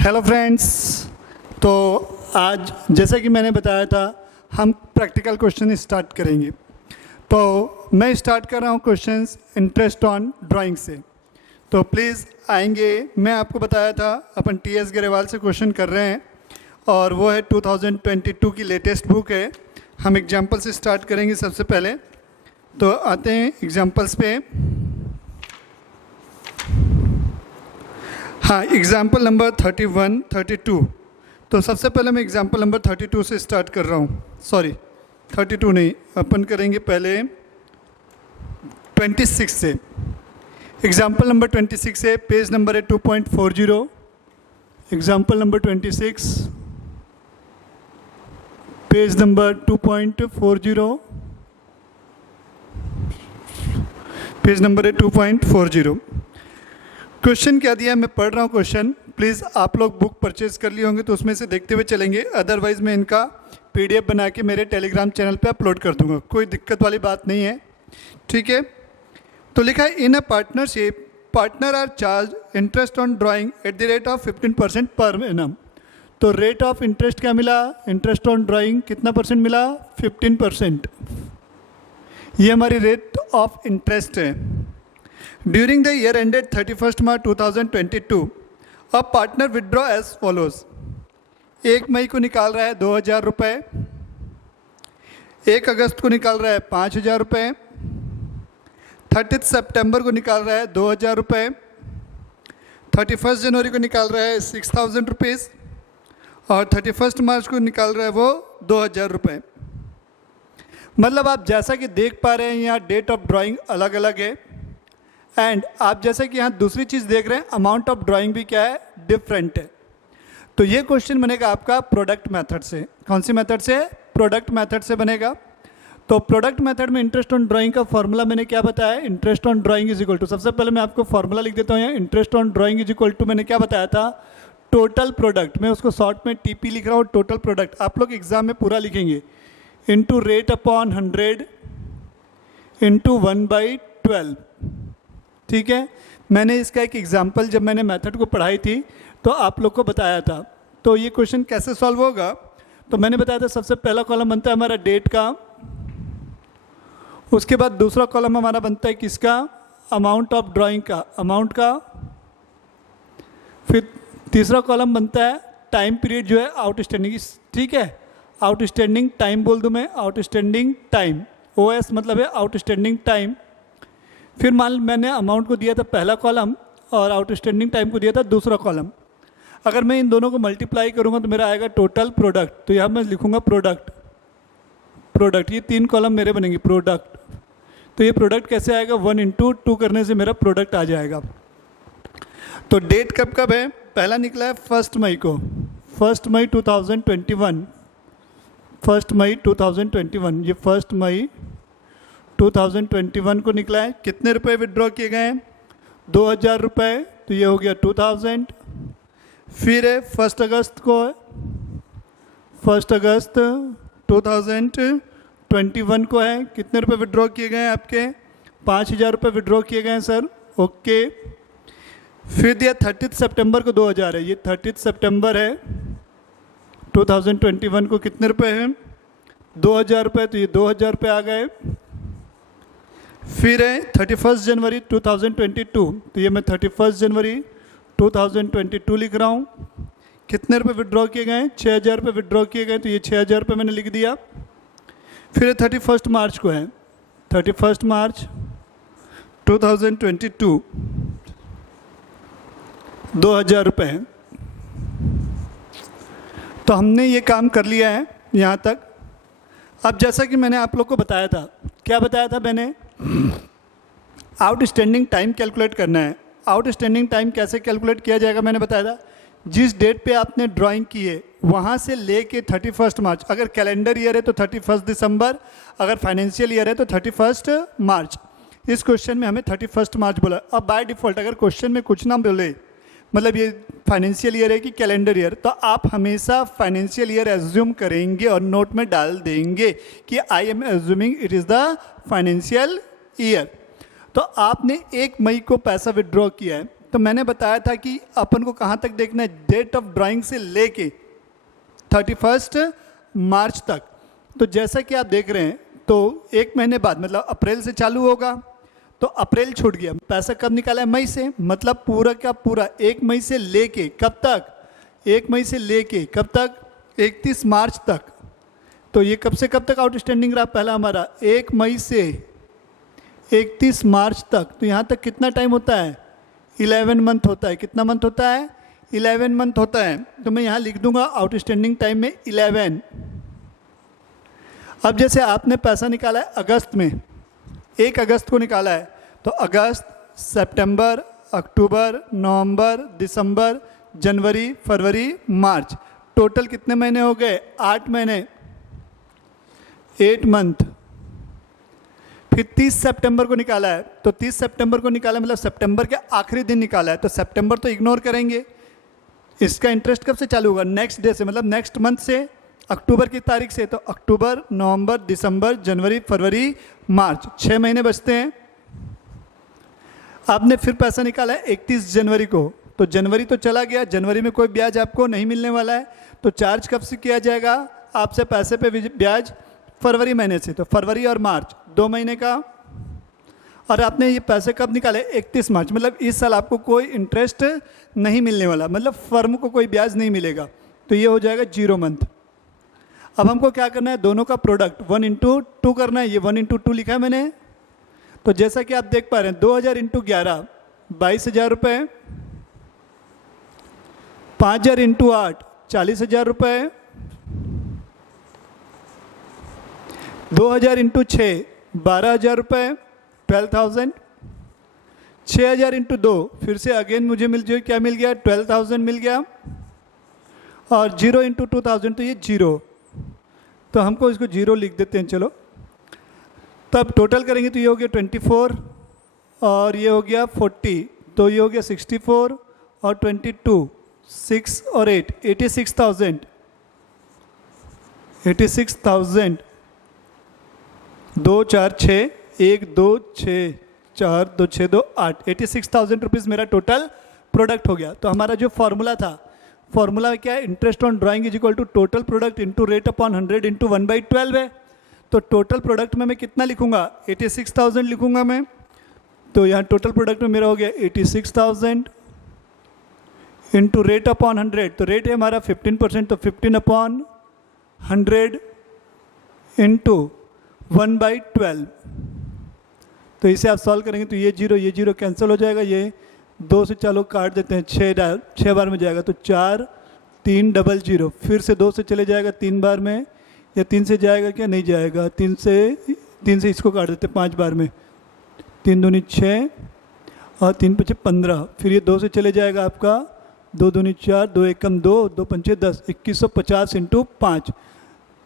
Hello friends. तो आज जैसा कि मैंने बताया था हम प्रैक्टिकल क्वेश्चन स्टार्ट करेंगे। तो मैं स्टार्ट कर रहा हूँ क्वेश्चंस इंटरेस्ट ऑन ड्राइंग से। तो प्लीज़ आएंगे। मैं आपको बताया था अपन टीएस गरेवाल से क्वेश्चन कर रहे हैं और वो है 2022 की लेटेस्ट बुक है। हम एग्जाम्पल से स्टार्ट करेंगे सबसे पहले। तो आते हैं एग्जाम्पल्स पे। हाँ, एग्जाम्पल नंबर 31, 32। तो सबसे पहले मैं एग्जाम्पल नंबर 32 से स्टार्ट कर रहा हूँ। सॉरी 32 नहीं, अपन करेंगे पहले 26 से। एग्जाम्पल नंबर 26 है, पेज नंबर है 2.40। Example number 26, page number 2.40, page number है 2.40। क्वेश्चन क्या दिया है मैं पढ़ रहा हूँ क्वेश्चन। प्लीज़ आप लोग बुक परचेज कर लिए होंगे तो उसमें से देखते हुए चलेंगे, अदरवाइज़ मैं इनका पीडीएफ बना के मेरे टेलीग्राम चैनल पे अपलोड कर दूंगा, कोई दिक्कत वाली बात नहीं है, ठीक है। तो लिखा है in a partnership partner are charge interest on drawing at the rate of 15% per annum. तो रेट ऑफ इंटरेस्ट क्या मिला? इंटरेस्ट ऑन ड्राइंग कितना परसेंट मिला? 15%। ये हमारी रेट ऑफ इंटरेस्ट है। During the year ended 31st March 2022, a partner withdraw as follows. 1 मई को निकाल रहा है 2,000 रुपये, 1 अगस्त को निकाल रहा है 5,000 रुपये, 30 सितंबर को निकाल रहा है 2,000 रुपये, 31 जनवरी को निकाल रहा है 6,000 रुपीज़ और 31 मार्च को निकाल रहा है वो 2,000 रुपये। मतलब आप जैसा कि देख पा रहे हैं यहाँ डेट ऑफ ड्राइंग अलग अलग है एंड आप जैसे कि यहाँ दूसरी चीज़ देख रहे हैं अमाउंट ऑफ ड्राइंग भी क्या है? डिफरेंट है। तो ये क्वेश्चन बनेगा आपका प्रोडक्ट मेथड से। कौन सी मेथड से? प्रोडक्ट मेथड से बनेगा। तो प्रोडक्ट मेथड में इंटरेस्ट ऑन ड्राइंग का फॉर्मूला मैंने क्या बताया? Interest on drawing is equal to, सबसे पहले मैं आपको फॉर्मूला लिख देता हूँ यहाँ। Interest on drawing is equal to मैंने क्या बताया था? Total product. मैं उसको शॉर्ट में टीपी लिख रहा हूँ, टोटल प्रोडक्ट। आप लोग एग्जाम में पूरा लिखेंगे, इंटू रेट अपॉन 100 इंटू 1/12। ठीक है। मैंने इसका एक एग्जाम्पल जब मैंने मेथड को पढ़ाई थी तो आप लोग को बताया था। तो ये क्वेश्चन कैसे सॉल्व होगा? तो मैंने बताया था सबसे पहला कॉलम बनता है हमारा डेट का, उसके बाद दूसरा कॉलम हमारा बनता है किसका? अमाउंट ऑफ ड्राइंग का, अमाउंट का। फिर तीसरा कॉलम बनता है टाइम पीरियड जो है आउटस्टैंडिंग, ठीक है। आउटस्टैंडिंग टाइम बोल दूँ मैं, आउटस्टैंडिंग टाइम, OS मतलब है आउटस्टैंडिंग टाइम। फिर मान मैंने अमाउंट को दिया था पहला कॉलम और आउटस्टैंडिंग टाइम को दिया था दूसरा कॉलम। अगर मैं इन दोनों को मल्टीप्लाई करूंगा तो मेरा आएगा टोटल प्रोडक्ट। तो यहाँ मैं लिखूंगा प्रोडक्ट, प्रोडक्ट। ये 3 कॉलम मेरे बनेंगे प्रोडक्ट। तो ये प्रोडक्ट कैसे आएगा? 1 × 2 करने से मेरा प्रोडक्ट आ जाएगा। तो डेट कब कब है? पहला निकला है 1 मई को, 1 मई 2021, 1 मई 2021। ये 1 मई 2021 को निकला है। कितने रुपए विड्रॉ किए गए हैं? 2,000 रुपये। तो ये हो गया 2,000। फिर है 1 अगस्त को, 1 अगस्त 2021 को है। कितने रुपए विड्रॉ किए गए हैं आपके? 5,000 रुपये विड्रॉ किए गए हैं सर, ओके। फिर दिया 30 सितंबर को 2,000 है। ये 30 सितंबर है 2021 को। कितने रुपए हैं? 2,000 रुपये। तो ये 2,000 रुपये आ गए। फिर है 31 जनवरी 2022। तो ये मैं 31 जनवरी 2022 लिख रहा हूँ। कितने रुपए विड्रॉ किए गए हैं? 6,000 रुपये विड्रॉ किए गए। तो ये 6,000 रुपये मैंने लिख दिया। फिर 31 मार्च को है, 31 मार्च 2022, 2,000 रुपये हैं। तो हमने ये काम कर लिया है यहाँ तक। अब जैसा कि मैंने आप लोग को बताया था, क्या बताया था मैंने? आउटस्टैंडिंग टाइम कैलकुलेट करना है। आउटस्टैंडिंग टाइम कैसे कैलकुलेट किया जाएगा मैंने बताया था। जिस डेट पे आपने ड्राइंग की है वहाँ से लेके 31 मार्च, अगर कैलेंडर ईयर है तो 31 दिसंबर, अगर फाइनेंशियल ईयर है तो 31 मार्च। इस क्वेश्चन में हमें 31 मार्च बोला। अब बाय डिफ़ॉल्ट अगर क्वेश्चन में कुछ ना बोले, मतलब ये फाइनेंशियल ईयर है कि कैलेंडर ईयर, तो आप हमेशा फाइनेंशियल ईयर एज्यूम करेंगे और नोट में डाल देंगे कि I am assuming it is the financial year. तो आपने 1 मई को पैसा विड्रॉ किया है, तो मैंने बताया था कि अपन को कहाँ तक देखना है, डेट ऑफ ड्राइंग से लेके 31 मार्च तक। तो जैसा कि आप देख रहे हैं, तो एक महीने बाद मतलब अप्रैल से चालू होगा, तो अप्रैल छूट गया। पैसा कब निकाला है? मई से, मतलब पूरा का पूरा 1 मई से लेके कब तक? 1 मई से लेके कब तक? 31 मार्च तक। तो ये कब से कब तक आउटस्टैंडिंग रहा? पहला हमारा 1 मई से 31 मार्च तक। तो यहाँ तक कितना टाइम होता है? 11 मंथ होता है। कितना मंथ होता है? 11 मंथ होता है। तो मैं यहाँ लिख दूंगा आउटस्टैंडिंग टाइम में 11। अब जैसे आपने पैसा निकाला है अगस्त में, 1 अगस्त को निकाला है, तो अगस्त, सितंबर, अक्टूबर, नवंबर, दिसंबर, जनवरी, फरवरी, मार्च, टोटल कितने महीने हो गए? 8 महीने, 8 मंथ। फिर 30 सितंबर को निकाला है, तो 30 सितंबर को निकाला मतलब सितंबर के आखिरी दिन निकाला है, तो सितंबर तो इग्नोर करेंगे। इसका इंटरेस्ट कब से चालू होगा? नेक्स्ट डे से, मतलब नेक्स्ट मंथ से, अक्टूबर की तारीख से। तो अक्टूबर, नवंबर, दिसंबर, जनवरी, फरवरी, मार्च, 6 महीने बचते हैं। आपने फिर पैसा निकाला है 31 जनवरी को, तो जनवरी तो चला गया, जनवरी में कोई ब्याज आपको नहीं मिलने वाला है, तो चार्ज कब से किया जाएगा आपसे पैसे पे ब्याज? फरवरी महीने से। तो फरवरी और मार्च 2 महीने का। और आपने ये पैसे कब निकाले? 31 मार्च, मतलब इस साल आपको कोई इंटरेस्ट नहीं मिलने वाला, मतलब फर्म को कोई ब्याज नहीं मिलेगा, तो ये हो जाएगा 0 मंथ। अब हमको क्या करना है? दोनों का प्रोडक्ट 1 इंटू 2 करना है। ये 1 इंटू 2 लिखा है मैंने। तो जैसा कि आप देख पा रहे हैं, 2000 इंटू 11 22,000 रुपये, 5000 इंटू 8 40,000 रुपये, 2000 इंटू 6 12,000 रुपये, 12,000, 6000 इंटू 2 फिर से अगेन मुझे मिल जो क्या मिल गया? 12,000 मिल गया। और 0 इंटू 2000, तो ये 0, तो हमको इसको 0 लिख देते हैं। चलो, तब टोटल करेंगे तो ये हो गया 24 और ये हो गया 40, तो ये हो गया 64 और 22, 6 और 8, 86,000, 86,000, 2 4 6 1 2 6 4 2 6 2 8, 86,000 रुपीज़ मेरा टोटल प्रोडक्ट हो गया। तो हमारा जो फॉर्मूला था, फॉर्मूला क्या है? Interest on drawing is equal to total product into rate upon 100 into 1/12 है। तो टोटल प्रोडक्ट में मैं कितना लिखूंगा? 86,000 लिखूंगा मैं। तो यहाँ टोटल प्रोडक्ट में मेरा हो गया 86,000 इंटू रेट अपॉन 100, तो रेट है हमारा 15%, तो 15/100 इंटू 1/12। तो इसे आप सॉल्व करेंगे तो ये 0 कैंसिल हो जाएगा, ये 2 से चलो काट देते हैं, 6 बार में जाएगा, तो 4 3 0 0, फिर से 2 से चले जाएगा 3 बार में, या 3 से जाएगा क्या? नहीं जाएगा, 3 से इसको काट देते 5 बार में, 3 दूनी 6 और 3 5 15, फिर ये 2 से चले जाएगा आपका 2 दूनी 4, 2 एकम 2, 2 पंचे 10, 2150 इंटू 5।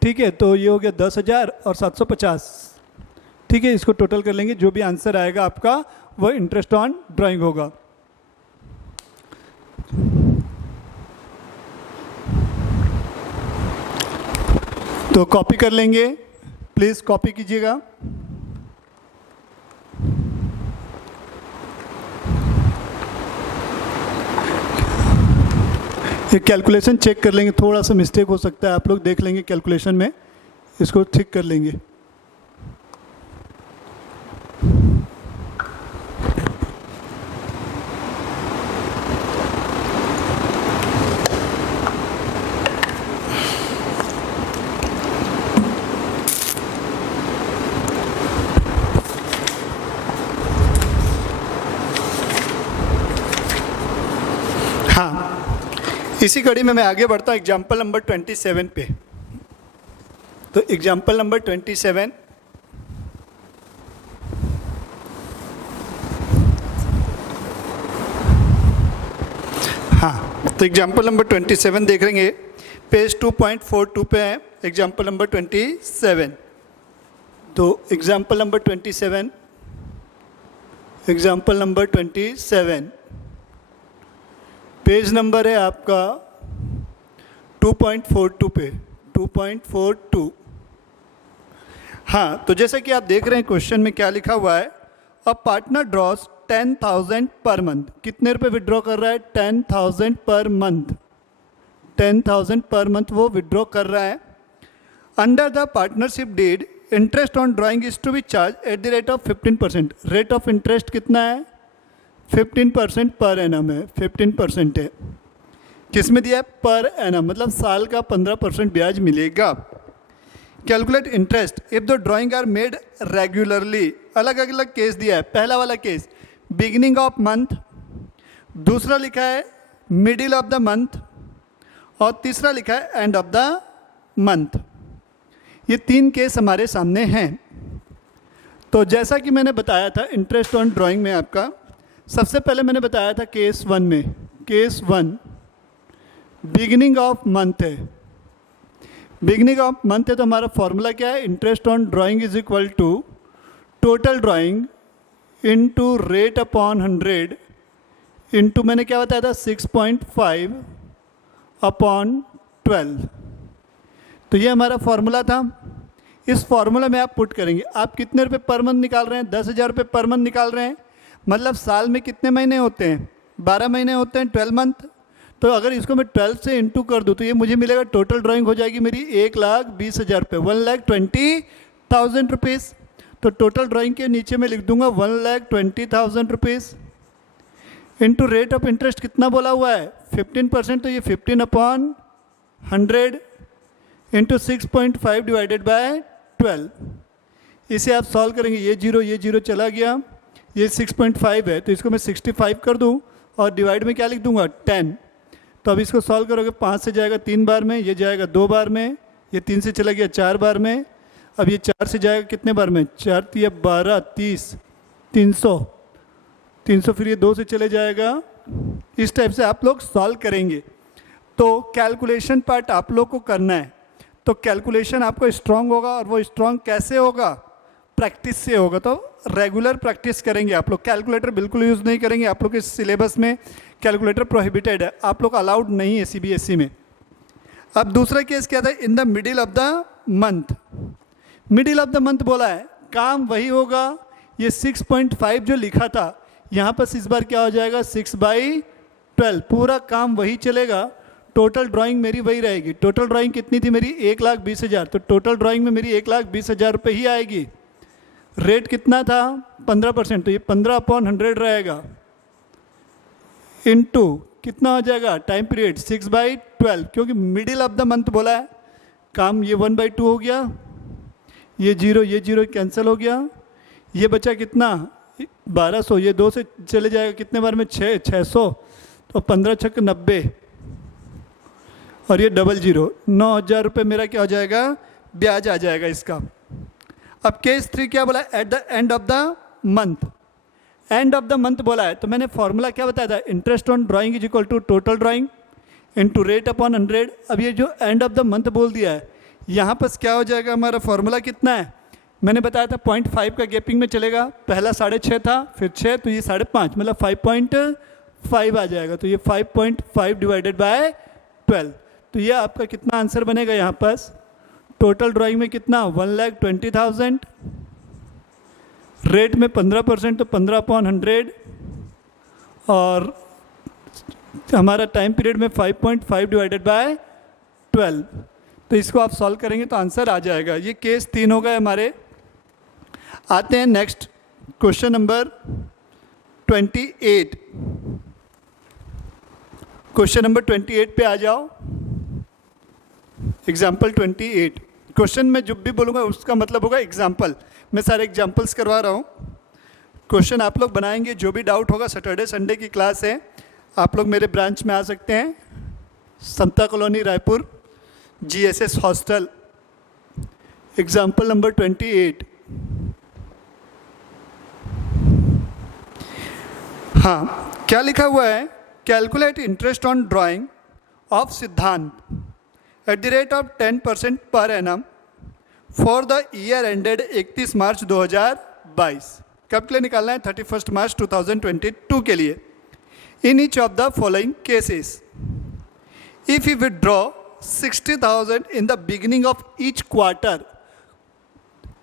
ठीक है, तो ये हो गया 10,000 और 750। ठीक है, इसको टोटल कर लेंगे, जो भी आंसर आएगा आपका वो इंटरेस्ट ऑन ड्राइंग होगा। तो कॉपी कर लेंगे, प्लीज़ कॉपी कीजिएगा। ये कैलकुलेशन चेक कर लेंगे, थोड़ा सा मिस्टेक हो सकता है, आप लोग देख लेंगे कैलकुलेशन में, इसको ठीक कर लेंगे। इसी कड़ी में मैं आगे बढ़ता हूँ एग्जाम्पल नंबर 27 पे। तो एग्जाम्पल नंबर 27, हाँ, तो एग्जाम्पल नंबर 27 देख लेंगे, पेज 2.42 पे है एग्जाम्पल नंबर 27। तो example number 27, example number 27 page number है आपका 2.42 पे, 2.42। हाँ, तो जैसा कि आप देख रहे हैं क्वेश्चन में क्या लिखा हुआ है, a partner drawers 10,000 per month. कितने रुपए विड्रॉ कर रहा है? 10,000 पर मंथ। 10,000 पर मंथ वो विड्रॉ कर रहा है। Under the partnership deed interest on drawing is to be charge at the rate of 15%। Rate of interest कितना है? 15% पर एनम है, 15% है। किस में दिया है? पर एनम, मतलब साल का 15% ब्याज मिलेगा। Calculate interest if the drawing are made regularly. अलग अलग केस दिया है। पहला वाला केस बिगिनिंग ऑफ मंथ, दूसरा लिखा है मिडिल ऑफ द मंथ, और तीसरा लिखा है एंड ऑफ द मंथ। ये 3 केस हमारे सामने हैं। तो जैसा कि मैंने बताया था इंटरेस्ट ऑन ड्राइंग में आपका, सबसे पहले मैंने बताया था केस 1 में, केस 1 बिगिनिंग ऑफ मंथ है। बिगिनिंग ऑफ मंथ है तो हमारा फॉर्मूला क्या है? Interest on drawing is equal to total drawing into rate upon 100 into मैंने क्या बताया था 6.5 अपॉन 12। तो ये हमारा फॉर्मूला था। इस फॉर्मूला में आप पुट करेंगे, आप कितने रुपए पर मंथ निकाल रहे हैं? 10,000 रुपये पर मंथ निकाल रहे हैं। मतलब साल में कितने महीने होते हैं? 12 महीने होते हैं, 12 मंथ। तो अगर इसको मैं 12 से इंटू कर दूँ तो ये मुझे मिलेगा, टोटल ड्राइंग हो जाएगी मेरी 1,20,000 रुपये, 1,20,000 रुपीज़। तो टोटल ड्राइंग के नीचे मैं लिख दूंगा 1,20,000 rupees into rate of interest कितना बोला हुआ है? 15%। तो ये 15 अपॉन 100 इंटू 6.5 डिवाइडेड बाय 12। इसे आप सॉल्व करेंगे, ये जीरो चला गया, ये 6.5 है तो इसको मैं 65 कर दूं और डिवाइड में क्या लिख दूंगा? 10। तो अब इसको सॉल्व करोगे, 5 से जाएगा 3 बार में, ये जाएगा 2 बार में, ये 3 से चला गया 4 बार में, अब ये 4 से जाएगा कितने बार में? 4 3 12 30 300 फिर ये 2 से चले जाएगा। इस टाइप से आप लोग सॉल्व करेंगे। तो कैलकुलेशन पार्ट आप लोग को करना है। तो कैलकुलेशन आपको स्ट्रांग होगा, और वो स्ट्रांग कैसे होगा? प्रैक्टिस से होगा। तो रेगुलर प्रैक्टिस करेंगे आप लोग। कैलकुलेटर बिल्कुल यूज़ नहीं करेंगे। आप लोग के सिलेबस में कैलकुलेटर प्रोहिबिटेड है, आप लोग अलाउड नहीं है CBSE में। अब दूसरा केस क्या था? In the middle of the month. Middle of the month बोला है, काम वही होगा। ये 6.5 जो लिखा था यहाँ पर इस बार क्या हो जाएगा? 6/12। पूरा काम वही चलेगा। टोटल ड्राइंग मेरी वही रहेगी। टोटल ड्राइंग कितनी थी मेरी? 1,20,000। तो टोटल ड्राइंग में मेरी 1,20,000 रुपये ही आएगी। रेट कितना था? 15%। तो ये 15 अपॉन 100 रहेगा इनटू कितना हो जाएगा? टाइम पीरियड 6/12, क्योंकि मिडिल ऑफ द मंथ बोला है। काम ये 1/2 हो गया, ये जीरो कैंसिल हो गया, ये बचा कितना? 1200। ये 2 से चले जाएगा कितने बार में? 600। तो 15 छक्के 90, और ये 00, 9,000 रुपये मेरा क्या हो जाएगा? ब्याज आ जाएगा इसका। अब केस 3 क्या बोला? At the end of the month. End of the month बोला है तो मैंने फॉर्मूला क्या बताया था? Interest on drawing is equal to total drawing into rate upon 100। अब ये जो एंड ऑफ द मंथ बोल दिया है, यहाँ पर क्या हो जाएगा? हमारा फॉर्मूला कितना है? मैंने बताया था 0.5 का गैपिंग में चलेगा। पहला 6.5 था, फिर 6, तो ये 5.5, मतलब 5.5 आ जाएगा। तो ये 5.5 डिवाइडेड बाय 12। तो ये आपका कितना आंसर बनेगा? यहाँ पास टोटल ड्राइंग में कितना? 1,20,000। रेट में 15%, तो 15 अपॉन 100, और हमारा टाइम पीरियड में 5.5 डिवाइडेड बाय 12। तो इसको आप सॉल्व करेंगे तो आंसर आ जाएगा। ये केस 3 हो गए हमारे। आते हैं next question number 28। Question number 28 पे आ जाओ। एग्जाम्पल 28। क्वेश्चन में जो भी बोलूँगा उसका मतलब होगा एग्जाम्पल। मैं सारे एग्जाम्पल्स करवा रहा हूँ। क्वेश्चन आप लोग बनाएंगे। जो भी डाउट होगा, सैटरडे संडे की क्लास है, आप लोग मेरे ब्रांच में आ सकते हैं, Samta colony Raipur, GSS hostel. Example number 28। हाँ, क्या लिखा हुआ है? Calculate interest on drawing of Siddhant at the rate of 10% per annum for the year ended 31 March 2022। कब के लिए निकालना है? 31 मार्च 2022 के लिए। In each of the following cases, if you withdraw 60,000 in the beginning of each quarter.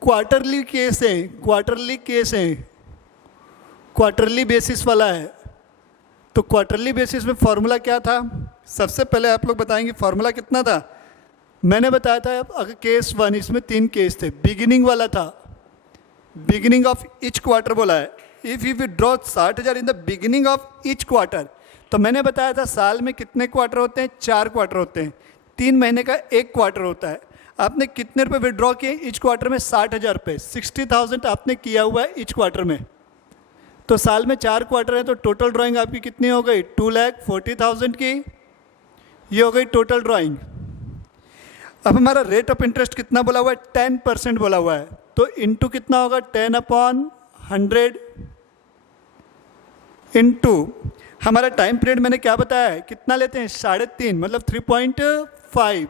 Quarterly case है, quarterly case है। Quarterly basis वाला है। तो क्वार्टरली बेसिस में फॉर्मूला क्या था? सबसे पहले आप लोग बताएंगे फॉर्मूला कितना था। मैंने बताया था अगर केस 1, इसमें 3 केस थे। बिगिनिंग वाला था, बिगिनिंग ऑफ ईच क्वार्टर बोला है। If you withdraw 60,000 in the beginning of each quarter, तो मैंने बताया था साल में कितने क्वार्टर होते हैं? 4 क्वार्टर होते हैं। 3 महीने का 1 क्वार्टर होता है। आपने कितने रुपए विड्रॉ किए ईच क्वार्टर में? 60,000 रुपये। 60,000 आपने किया हुआ है ईच क्वार्टर में। तो साल में 4 क्वार्टर है, तो टोटल ड्राइंग आपकी कितनी हो गई? 2,40,000 की। ये हो गई टोटल ड्राइंग। अब हमारा रेट ऑफ इंटरेस्ट कितना बोला हुआ है? 10% बोला हुआ है। तो इंटू कितना होगा? 10/100 इंटू हमारा टाइम पीरियड मैंने क्या बताया है? कितना लेते हैं? 3.5, मतलब 3.5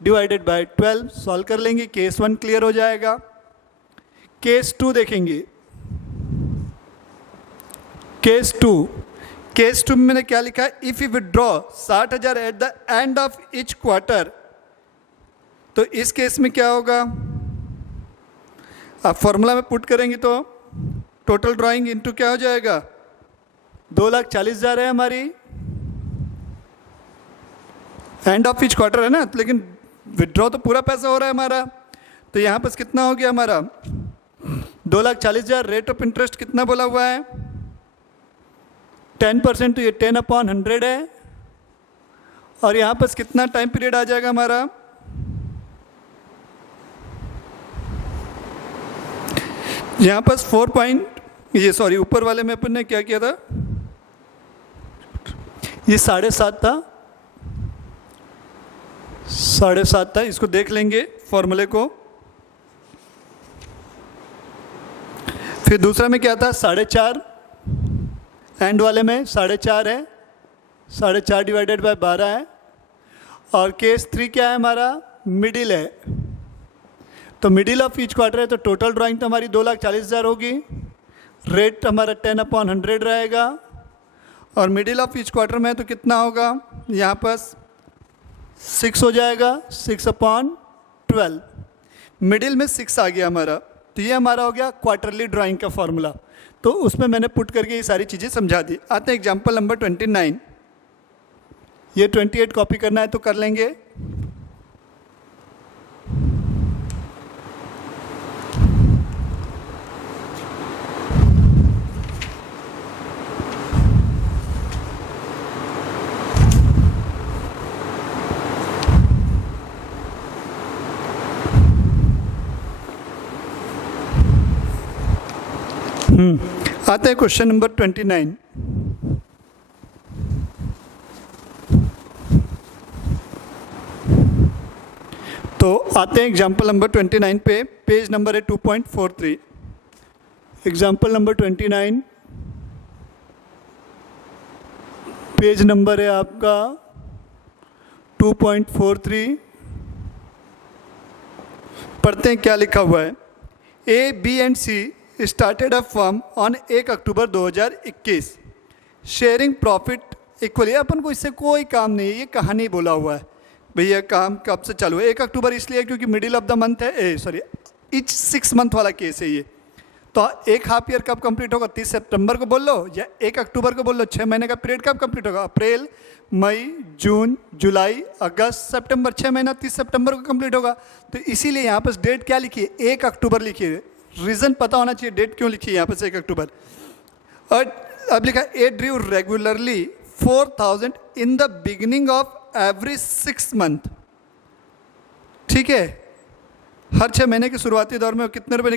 डिवाइडेड बाय 12। सॉल्व कर लेंगे, केस 1 क्लियर हो जाएगा। केस 2 देखेंगे। केस 2 में मैंने क्या लिखा है? If you withdraw 60,000 eight the end of each quarter, तो इस केस में क्या होगा? आप फॉर्मूला में पुट करेंगे तो टोटल ड्राइंग इनटू क्या हो जाएगा? 2,40,000 है हमारी, एंड ऑफ ईच क्वार्टर है ना, लेकिन विड्रॉ तो पूरा पैसा हो रहा है हमारा। तो यहाँ पर कितना हो गया हमारा? 2,40,000। रेट ऑफ इंटरेस्ट कितना बोला हुआ है? 10%, तो ये 10/100 है। और यहाँ पर कितना टाइम पीरियड आ जाएगा हमारा? यहाँ पर 4 ऊपर वाले में अपन ने क्या किया था? ये 7.5 था, 7.5 था। इसको देख लेंगे फॉर्मूले को। फिर दूसरा में क्या था? 4.5। एंड वाले में 4.5 है, 4.5 डिवाइडेड बाय 12 है। और केस 3 क्या है हमारा? मिडिल है। तो मिडिल ऑफ ईच क्वार्टर है, तो टोटल ड्राइंग तो हमारी 2,40,000 होगी। रेट हमारा 10/100 रहेगा। और मिडिल ऑफ ईच क्वार्टर में तो कितना होगा? यहाँ पर 6 हो जाएगा, 6/12। मिडिल में 6 आ गया हमारा। तो ये हमारा हो गया क्वार्टरली ड्राइंग का फॉर्मूला। तो उसमें मैंने पुट करके ये सारी चीज़ें समझा दी। आते हैं एग्जाम्पल नंबर 29। ये 28 कॉपी करना है तो कर लेंगे। आते हैं क्वेश्चन नंबर 29। तो आते हैं एग्जाम्पल नंबर 29 पे। पेज नंबर है 2.43। एग्जाम्पल नंबर 29, पेज नंबर है आपका 2.43। पढ़ते हैं क्या लिखा हुआ है। A, B and C started a firm on 1 October 2021, sharing profit equally. अपन को इससे कोई काम नहीं है, ये कहानी बोला हुआ है। भैया काम कब से चालू है? 1 अक्टूबर इसलिए क्योंकि मिडिल ऑफ द मंथ है, ईच 6 मंथ वाला केस है ये। तो 1 हाफ ईयर कब कंप्लीट होगा? 30 सितंबर को बोल लो या 1 अक्टूबर को बोल लो। 6 महीने का पीरियड कब कंप्लीट होगा? अप्रैल, मई, जून, जुलाई, अगस्त, सितंबर। 6 महीना 30 सितंबर को कंप्लीट होगा। तो इसीलिए यहाँ पर डेट क्या लिखी है? 1 अक्टूबर लिखी है। रीज़न पता होना चाहिए डेट क्यों लिखी है यहाँ पर से 1 अक्टूबर। और अब लिखा A drew regularly 4,000 in the beginning of every 6 month. ठीक है, हर 6 महीने के शुरुआती दौर में वो कितने रुपए